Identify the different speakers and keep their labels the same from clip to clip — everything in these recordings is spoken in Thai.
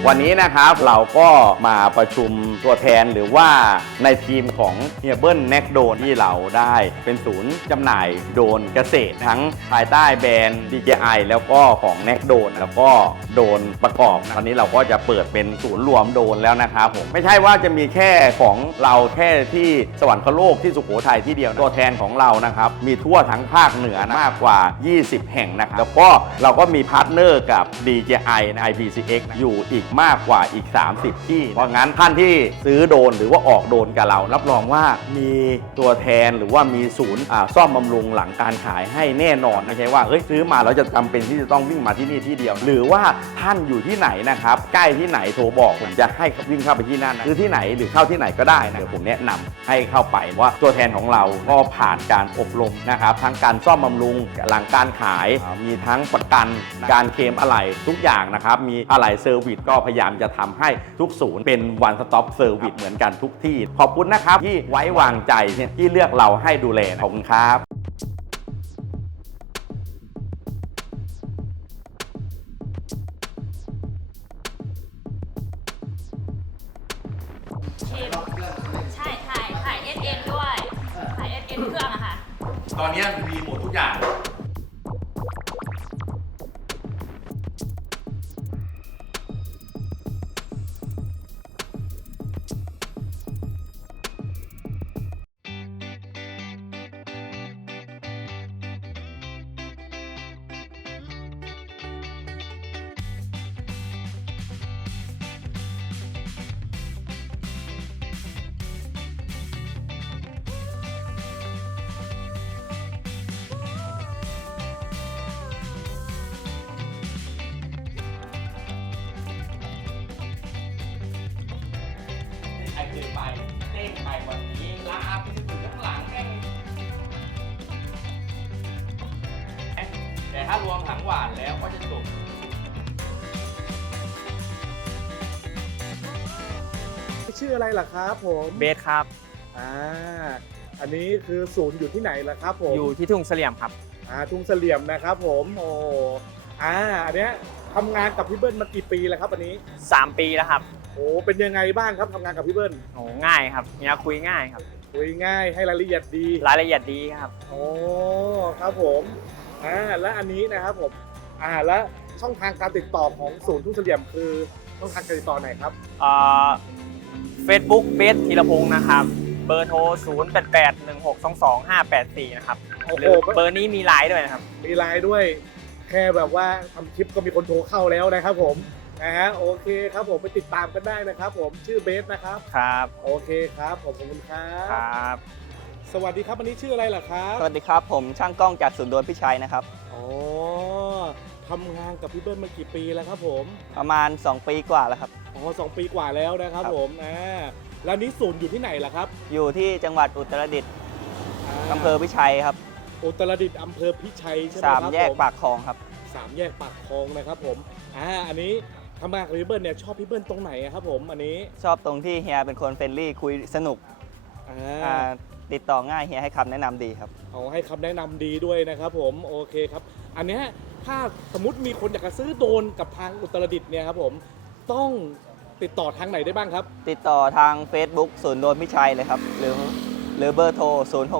Speaker 1: วันนี้นะครับเราก็มาประชุมตัวแทนหรือว่าในทีมของเฮียเบิ้ลแน็กโดนที่เราได้เป็นศูนย์จำหน่ายโดรนเกษตรทั้งภายใต้แบรนด์ DJI แล้วก็ของแน็กโดนแล้วก็โดรนประกอบตอนนี้เราก็จะเปิดเป็นศูนย์รวมโดรนแล้วนะครับผมไม่ใช่ว่าจะมีแค่ของเราแค่ที่สวรรคโลกที่สุโขทัยที่เดียวตัวแทนของเรานะครับมีทั่วทั้งภาคเหนือมากกว่า 20 แห่งนะครับแล้วก็เราก็มีพาร์ทเนอร์กับ DJI IPCX อยู่อีกมากกว่าอีก 30 ที่เพราะงั้นท่านที่ซื้อโดรนหรือว่าออกโดรนกับเรารับรองว่ามีตัวแทนหรือว่ามีศูนย์ซ่อมบำรุงหลังการขายให้แน่นอนไม่ใช่ว่าซื้อมาแล้วจะจำเป็นที่จะต้องวิ่งมาที่นี่ที่เดียวหรือว่าท่านอยู่ที่ไหนนะครับใกล้ที่ไหนโทรบอกผมจะให้วิ่งเข้าไปที่นั่นนะคือที่ไหนหรือเข้าที่ไหนก็ได้นะเดี๋ยวผมแนะนำให้เข้าไปว่าตัวแทนของเราก็ผ่านการอบรมนะครับทั้งการซ่อมบำรุงหลังการขายมีทั้งประกันการเคลมอะไหล่ทุกอย่างนะครับมีอะไหล่เซอร์วิสก็พยายามจะทำให้ทุกศูนย์เป็น one stop service เหมือนกันทุกที่ขอบคุณนะครับที่ไว้วางใจที่เลือกเราให้ดูแลขอบคุณครับ
Speaker 2: ใช่ถ่าย SN ด้วยถ่าย SN เครื่องอะค่ะ
Speaker 1: ตอนนี้มีหมดทุกอย่างใครเคยไปเต้นไปวันนี้ลาไปถึงข้างหลังแม่งแต่ถ้ารวมถังหวานแล้วก็จะจบ
Speaker 3: ชื่ออะไรล่ะครับผม
Speaker 4: เบสครับ
Speaker 3: อันนี้คือศูนย์อยู่ที่ไหนล่ะครับผม
Speaker 4: อยู่ที่ทุ่งเสลี่ยมครับ
Speaker 3: ทุ่งเสลี่ยมนะครับผมโอ้อันเนี้ยทำงานกับพี่เบิ้ลมากี่ปีแล้วครับอันนี้
Speaker 4: 3 ปีแล้วครับ
Speaker 3: โอ้เป็นยังไงบ้างครับทำงานกับพี่เบิ้ล
Speaker 4: โอ้ง่ายครับเนี่ยคุยง่ายครับ
Speaker 3: คุยง่ายให้รายละเอียดดี
Speaker 4: รายละเอียดดีครับ
Speaker 3: โอ้ครับผมและอันนี้นะครับผมแล้วช่องทางการติดต่อของศูนย์ทุ่งเสลี่ยมคือช่องทางการติดต่อไหนครับ
Speaker 4: Facebook เบสธีรพงศ์นะครับ เบอร์โทร 0881622584 นะครับ
Speaker 3: โอ้โห
Speaker 4: หรือเบอร์นี้มีไลน์ด้วยนะครับ
Speaker 3: มีไลน์ด้วย แค่แบบว่าทำคลิปก็มีคนโทรเข้าแล้วนะครับผมโอเคครับผมไปติดตามกันได้นะครับผมชื่อเบสนะครับ
Speaker 4: ครับ
Speaker 3: โอเคครับขอบคุณครับ
Speaker 4: ครับ
Speaker 3: สวัสดีครับวันนี้ชื่ออะไรล่ะครับ
Speaker 5: สวัสดีครับ ผมช่างกล้องจากศูนย์โดรนพิชัยนะครับ
Speaker 3: อ๋อทำงานกับพี่เบิ้ลมากี่ปีแล้วครับผม
Speaker 5: ประมาณ 2 ปีกว่าแล้วครับ
Speaker 3: อ๋อ2 ปีกว่าแล้วนะครับผมแล้วนี้ศูนย์อยู่ที่ไหนล่ะครับ
Speaker 5: อยู่ที่จังหวัดอุตรดิตถ์อำเภอพิชัยครับ
Speaker 3: อุตรดิตถ์อำเภอพิชัยใช่ไหมค
Speaker 5: สา
Speaker 3: รับ
Speaker 5: มแยกปากคลองครับ
Speaker 3: สามแยกปากคลองนะครับผมอันนี้ทำงานกับพี่เบิ้ลเนี่ยชอบพี่เบิ้ลตรงไหนอะครับผมอันนี้
Speaker 5: ชอบตรงที่เฮียเป็นคนเฟรนลี่คุยสนุกติดต่อง่ายเฮียให้คำแนะนำดีครับ
Speaker 3: เอาให้คำแนะนำดีด้วยนะครับผมโอเคครับอันเนี้ยถ้าสมมติมีคนอยากจะซื้อโดรนกับทางอุตรดิตถ์เนี่ยครับผมต้องติดต่อทางไหนได้บ้างครับ
Speaker 5: ติดต่อทาง Facebook ศูนย์โดรนพิชัยเลยครับ หรือเบอร์โทร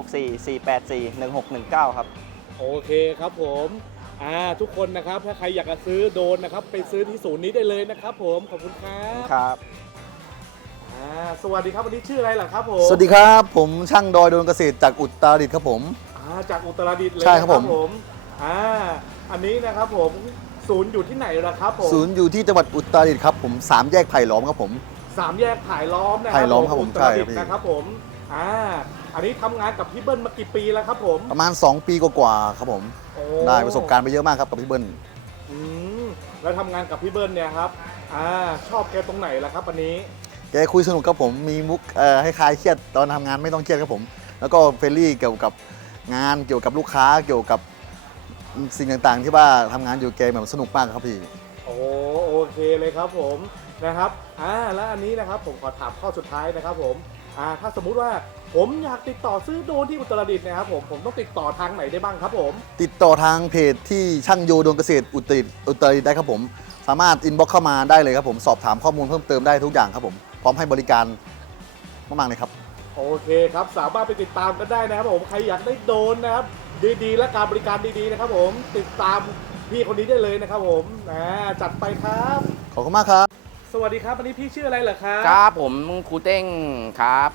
Speaker 5: 0644841619 ครับ
Speaker 3: โอเคครับผมทุกคนนะครับถ้าใครอยากจะซื้อโดรนนะครับไปซื้อที่ศูนย์นี้ได้เลยนะครับผมขอบคุณครับ
Speaker 5: ครับ
Speaker 3: สวัสดีครับวันนี้ชื่ออะไรล่ะครับผม
Speaker 6: สวัสดีครับผมช่างดอยโดรนเกษตรจากอุตรดิตถ์ครับผม
Speaker 3: จากอุตรดิตถ์เลย
Speaker 6: ใช่ครับผม
Speaker 3: อันนี้นะครับผมศูนย์อยู่ที่ไหนล่ะครับผม
Speaker 6: ศูนย์อยู่ที่จังหวัดอุตรดิตถ์ครับผม3 แยกไผ่ล้อมครับผม
Speaker 3: 3 แยกผายล้อมนะครั
Speaker 6: ไผ่ล้อมครับผม
Speaker 3: อุตรดิตถ์
Speaker 6: ใช่ครับพี่
Speaker 3: นะครับผมอันนี้ทำงานกับพี่เบิ้ลมากี่ปีแล้วครับผม
Speaker 6: ประมาณ2 ปีกว่าๆครับผม
Speaker 3: โอ้
Speaker 6: ได้ประสบการณ์ไปเยอะมากครับกับพี่เบิ้ล
Speaker 3: แล้วทำงานกับพี่เบิ้ลเนี่ยครับชอบแกตรงไหนล่ะครับวันนี้
Speaker 6: แกคุยสนุกครับผมมีมุกให้คลายเครียดตอนทำงานไม่ต้องเครียดครับผมแล้วก็เฟรนลี่เกี่ยวกับงานเกี่ยวกับลูกค้าเกี่ยวกับสิ่งต่างๆ ที่ว่าทำงานอยู่แกแบบสนุกมากครับพี่
Speaker 3: โอเคเลยครับผมนะครับแล้วอันนี้นะครับผมขอถามข้อสุดท้ายนะครับผมถ้าสมมุติว่าผมอยากติดต่อซื้อโดรนที่อุตรดิตถ์นะครับผมต้องติดต่อทางไหนได้บ้างครับผม
Speaker 6: ติดต่อทางเพจที่ช่างโยโดนเกษตรอุตรดิตถ์ได้ครับผมสามารถอินบ็อกเข้ามาได้เลยครับผมสอบถามข้อมูลเพิ่มเติมได้ทุกอย่างครับผมพร้อมให้บริการมากๆเลยครับ
Speaker 3: โอเคครับสามารถไปติดตามกันได้นะครับผมใครอยากได้โดรนนะครับดีๆและการบริการดีๆนะครับผมติดตามพี่คนนี้ได้เลยนะครับผมจัดไปครับ
Speaker 6: ขอบคุณมากครับ
Speaker 3: สวัสดีครับวันนี้พี่ชื่ออะไรเหรอครับ
Speaker 7: ครับผมครูเต้งครับ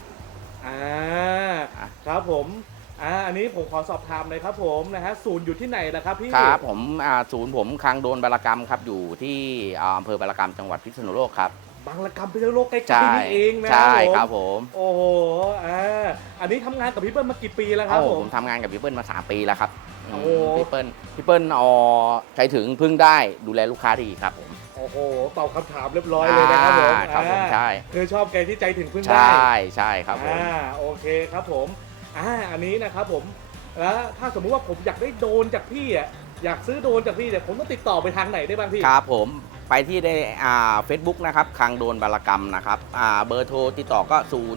Speaker 3: ครับผมอันนี้ผมขอสอบถามหน่อยครับผมนะฮะศูนย์อยู่ที่ไหนนะครับพี่
Speaker 7: ครับผมศูนย์ผมคลังโดนบารกรรมครับอยู่ที่อำเภอบารกรรมจังหวัดพิษณุโลกครับ
Speaker 3: บางระกำพิษณุโลกใกล้
Speaker 7: ใช่
Speaker 3: ๆนี่เองนะ
Speaker 7: ใช่ครับผม
Speaker 3: โอ้โหอันนี้ทำงานกับพี่เปิ้ลมากี่ปีแล้วครับผ
Speaker 7: ผม มทำงานกับพี่เปิ้ลมา3 ปีแล้วครับ
Speaker 3: โอ้โห
Speaker 7: พี่เปิ้ลใจถึงพึ่งได้ดูแลลูกค้าดีครับผม
Speaker 3: โอ้โหตอบคำถามเรียบร้อยเลยนะครับผม
Speaker 7: ครับผมใช่
Speaker 3: คือชอบแกที่ใจถึงพึ่ง
Speaker 7: ใช
Speaker 3: ได้
Speaker 7: ใช่ครับผม
Speaker 3: โอเคครับผมอันนี้นะครับผมแล้วถ้าสมมุติว่าผมอยากได้โดรนจากพี่อยากซื้อโดรนจากพี่ผมต้องติดต่อไปทางไหนได้บ้างพี่
Speaker 7: ครับผมไปที่ได้Facebook นะครับคลังโดนบารกรรมนะครับเบอร์โทรติดต่อก็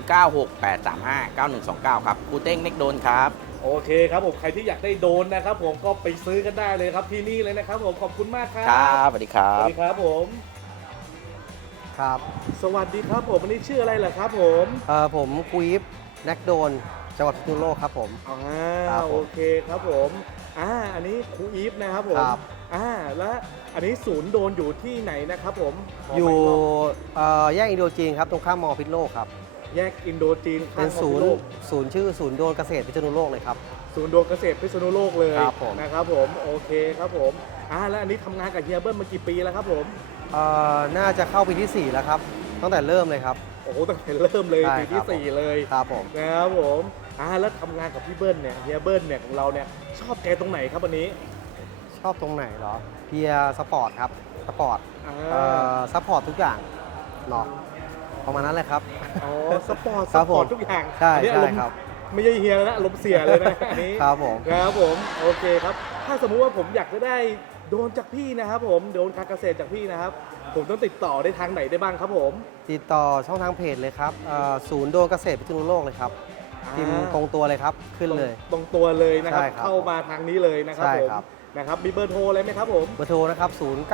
Speaker 7: 0968359129 ครับครูเต้งเน็กโดนครับ
Speaker 3: โอเคครับผมใครที่อยากได้โดรนนะครับผมก็ไปซื้อกันได้เลยครับที่นี่เลยนะครับผมขอบคุณมากครับ
Speaker 7: ครับสวัสดีครั
Speaker 3: สวั
Speaker 7: บ
Speaker 3: สดีครับผม
Speaker 8: ครับ
Speaker 3: สวัสดีครับผมอันนี้ชื่ออะไรเหรอครับผม
Speaker 8: ผมคุยฟแน็กโดนจังหวัดพิษณุโลกครับผม ครับผม
Speaker 3: โอเคครับผมอันนี้ครูอีฟนะครับผม
Speaker 8: ครับ
Speaker 3: แล้วอันนี้ศูนย์โดรนอยู่ที่ไหนนะครับผมข
Speaker 8: อยู่
Speaker 3: ไปรบ
Speaker 8: แยกอินโดจีนครับตรงข้ามมอพิษณุโลกครับ
Speaker 3: แยกอินโดจีนข้าง
Speaker 8: เป็นศูน
Speaker 3: โล
Speaker 8: ย์
Speaker 3: ก
Speaker 8: ชื่อศูนย์โดนเกษตรพิษณุโลกเลยครับ
Speaker 3: ศูนย์โดรนเกษตรพิษณุโลกเลย
Speaker 8: ครับผม
Speaker 3: นะครับผมโอเคครับผมแล้วอันนี้ทำงานกับเฮียเบิ้ลมากี่ปีแล้วครับผม
Speaker 8: น่าจะเข้าปีที่ 4 แล้วครับ ตั้งแต่เริ่มเลยครับ
Speaker 3: โอ้โหตั้งแต่เริ่มเลย
Speaker 8: ใช่
Speaker 3: ปี
Speaker 8: ค
Speaker 3: ที่
Speaker 8: รับผม
Speaker 3: 4 เลย
Speaker 8: ครับผม
Speaker 3: นะครับผมแล้วทำงานกับพี่เบิ้ลเนี่ยเฮียเบิ้ลเนี่ยของเราเนี่ยชอบแกตรงไหนครับวันนี้
Speaker 8: ชอบตรงไหนเหรอเฮียสปอร์ตครับสปอร์ต
Speaker 3: อ่า
Speaker 8: ซัพพอร์ตทุกอย่างเนาะประมาณนั้นเลยครับ
Speaker 3: อ๋อสปอร์ต
Speaker 8: ค
Speaker 3: ส
Speaker 8: รับ
Speaker 3: ปอร์ต
Speaker 8: ผม
Speaker 3: ทุกอย่าง
Speaker 8: ใช่
Speaker 3: อันนี้
Speaker 8: ใช่
Speaker 3: อารมณ์
Speaker 8: ครับ
Speaker 3: ไม่ใช่เฮียแล้วนะอารมณ์เสียเลยนะอันนี้
Speaker 8: ครับผม
Speaker 3: นะครับผมโอเคครับ ถ้าสมมุติว่าผมอยากจะได้โดรนจากพี่นะครับผมโดรนการเกษตรจากพี่นะครับผมต้องติดต่อได้ทางไหนได้บ้างครับผม
Speaker 8: ติดต่อช่องทางเพจเลยครับศูนย์โดนเกษตรพิษณุโลกเลยครับพิมพ์ตรงตัวเลยครับขึ้นเลย
Speaker 3: ตรงตัวเลยนะครับ
Speaker 8: ใช่ครับ
Speaker 3: เข้ามาทางนี้เลยนะครับ
Speaker 8: ใช่
Speaker 3: ผม
Speaker 8: ครับ
Speaker 3: นะครับมีเบอร์โทรอะไรไหมครับผม
Speaker 8: เบอร์โทรนะครับ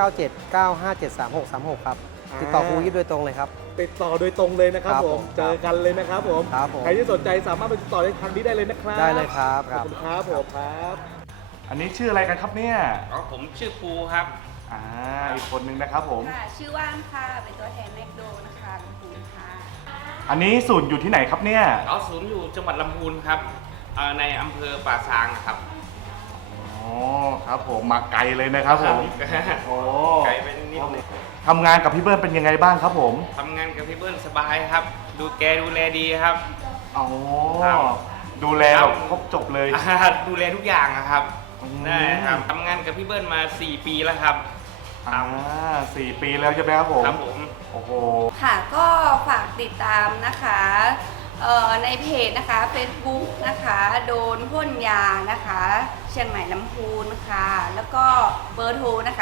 Speaker 8: 0979573636 ครับ ติดต่อครูยิปโดยตรงเลยครับ
Speaker 3: ติดต่อโดยตรงเลยนะครับ
Speaker 8: ครับ
Speaker 3: ผ
Speaker 8: ผม ม
Speaker 3: เจอกันเลยนะครับผม
Speaker 8: ครับผม
Speaker 3: ใครที่สนใจสามารถไปติดต่อได้ทางนี้ได้เลยนะครับ
Speaker 8: ได้เลยครับ
Speaker 3: ขอบคุณครับผมครับ อันนี้ชื่ออะไรกันครับเนี่ย
Speaker 4: ผมชื่อปูครับ
Speaker 3: อีกคนนึงนะครับผม
Speaker 2: ค่ะ ชื่อว่านค่ะ เป็นตัวแทนแมคโดนะคะลำพูนค่ะ
Speaker 3: อันนี้ศูนย์อยู่ที่ไหนครับเนี่ย
Speaker 4: เราศูนย์อยู่จังหวัดลำพูนครับในอำเภอป่าซางครับ
Speaker 3: อ๋อครับผมมาไกลเลยนะครับผมโอ้
Speaker 4: ไกลไปนิดนึง
Speaker 3: ทำงานกับพี่เบิร์ดเป็นยังไงบ้างครับผม
Speaker 4: ทำงานกับพี่เบิ้ลสบายครับ ดูแลดีครับ
Speaker 3: อ๋อ
Speaker 4: ครับ
Speaker 3: ดูแลแบบครบจบเลย
Speaker 4: ดูแลทุกอย่างอะครับ
Speaker 3: อืม
Speaker 4: ได้ครับทำงานกับพี่เบิ้ลมา 4 ปีแล้วครับ
Speaker 3: 4 ปีแล้วใช่ไหมครับผม
Speaker 4: ครับผม
Speaker 3: โอ้โห
Speaker 2: ค่ะ ก็ฝากติดตามนะคะในเพจนะคะ Facebook นะคะ โดนพ่นยานะคะ เชียงใหม่ลำพูนนะคะ แล้วก็เบอร์โทรนะคะ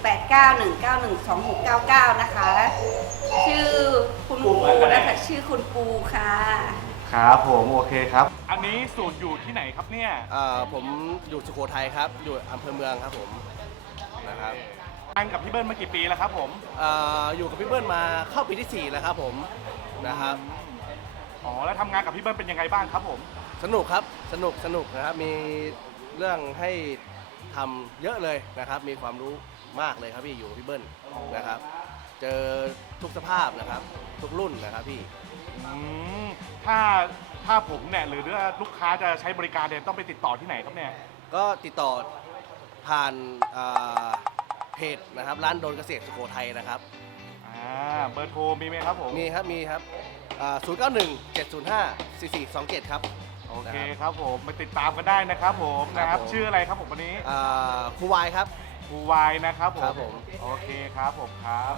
Speaker 2: 0891912699 นะคะ ชื่อคุณปูนะคะ ชื่อคุณปูค่ะ
Speaker 3: ครับผมโอเคครับ อันนี้ศูนย์อยู่ที่ไหนครับเนี่ย
Speaker 9: ผมอยู่สุโขทัยครับ อยู่อำเภอเมืองครับผมนะครับ
Speaker 3: ทำงานกับพี่เบิร์ดมากี่ปีแล้วครับผม
Speaker 9: อยู่กับพี่เบิ้ลมาเข้าปีที่ 4 แล้วครับผมนะครับ
Speaker 3: อ๋อแล้วทำงานกับพี่เบิร์ดเป็นยังไงบ้างครับผม
Speaker 9: สนุกครับสนุกนะครับมีเรื่องให้ทำเยอะเลยนะครับ มีความรู้มากเลยครับพี่อยู่กับพี่เบิ้ลนะครับ เจอทุกสภาพนะครับ ทุกรุ่นนะครับพี่
Speaker 3: อืมถ้าผมเนี่ยหรือว่าลูกค้าจะใช้บริการเนี่ยต้องไปติดต่อที่ไหนครับเนี่ย
Speaker 9: ก็ติดต่อผ่านเพจนะครับร้านโดนเกษตรสุโขทัยนะครับ
Speaker 3: เบอร์โทรมีไหมครับผม
Speaker 9: มีครับ091-705-4427 ครับ
Speaker 3: โอเคครับผมไปติดตามกันได้นะครับผมนะครับ
Speaker 9: ผม
Speaker 3: ชื่ออะไรครับผมวันนี้
Speaker 9: ครูวายครับ
Speaker 3: ครูวายนะครับผม
Speaker 9: ครับผม
Speaker 3: โอเคครับผมครับ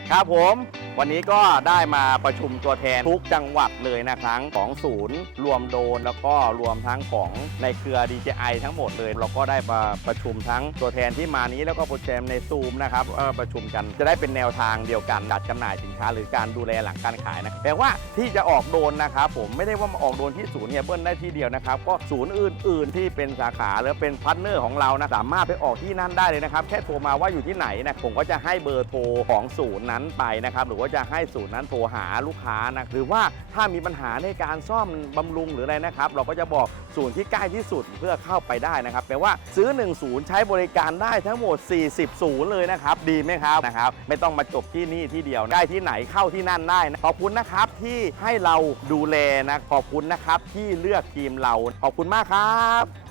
Speaker 1: ครับผมวันนี้ก็ได้มาประชุมตัวแทนทุกจังหวัดเลยนะครับของศูนย์รวมโดรนแล้วก็รวมทั้งของในเครือ DJI ทั้งหมดเลยเราก็ได้มาประชุมทั้งตัวแทนที่มานี้แล้วก็โปรแกรมในซูมนะครับประชุมกันจะได้เป็นแนวทางเดียวกันจัดจำหน่ายสินค้าหรือการดูแลหลังการขายนะแต่ว่าที่จะออกโดรนนะครับผมไม่ได้ว่ามาออกโดรนที่ศูนย์เฮียเบิ้ลได้ที่เดียวนะครับก็ศูนย์อื่นๆที่เป็นสาขาหรือเป็นพาร์ทเนอร์ของเรานะสามารถไปออกที่นั่นได้เลยนะครับแค่โทรมาว่าอยู่ที่ไหนนะผมก็จะให้เบอร์โทรของศูนย์นั้นไปนะครับหรือว่าจะให้ศูนย์นั้นโทรหาลูกค้านะหรือว่าถ้ามีปัญหาในการซ่อมบำรุงหรืออะไรนะครับเราก็จะบอกศูนย์ที่ใกล้ที่สุดเพื่อเข้าไปได้นะครับแปลว่าซื้อ1ศูนย์ใช้บริการได้ทั้งหมด40ศูนย์เลยนะครับดีไหมครับไม่ต้องมาจบที่นี่ที่เดียวใกล้ที่ไหนเข้าที่นั่นได้นะขอบคุณนะครับที่ให้เราดูแลนะขอบคุณนะครับที่เลือกทีมเราขอบคุณมากครับ